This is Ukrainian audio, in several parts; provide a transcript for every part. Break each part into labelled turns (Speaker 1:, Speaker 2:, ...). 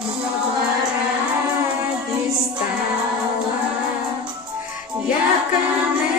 Speaker 1: Muara di ya. Kan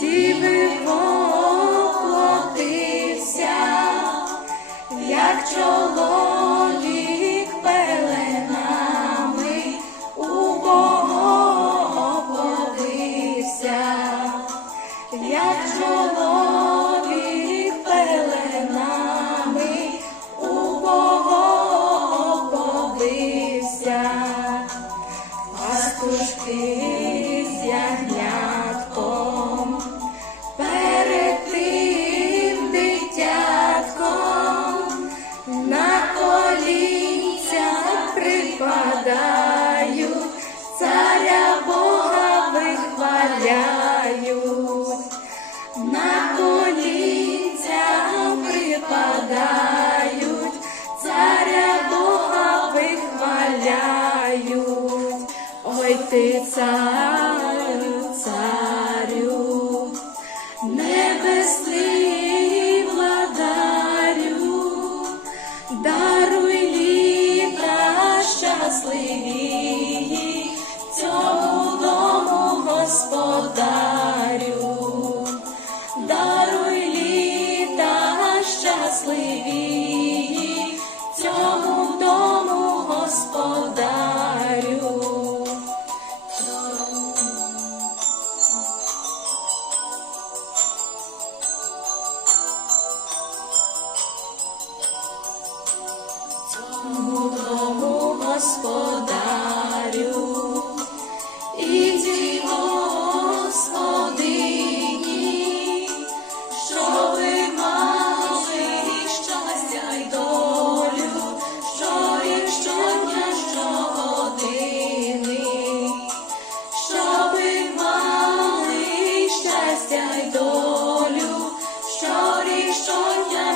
Speaker 1: Ти як чоловік пеленами у Бога оподився, як чоловік. Ой ти царю, царю, небесний. господарю, і ті господині, що ви мали щастя й долю, що і щодня, щогодини, що ви мали щастя й долю, що і щодня.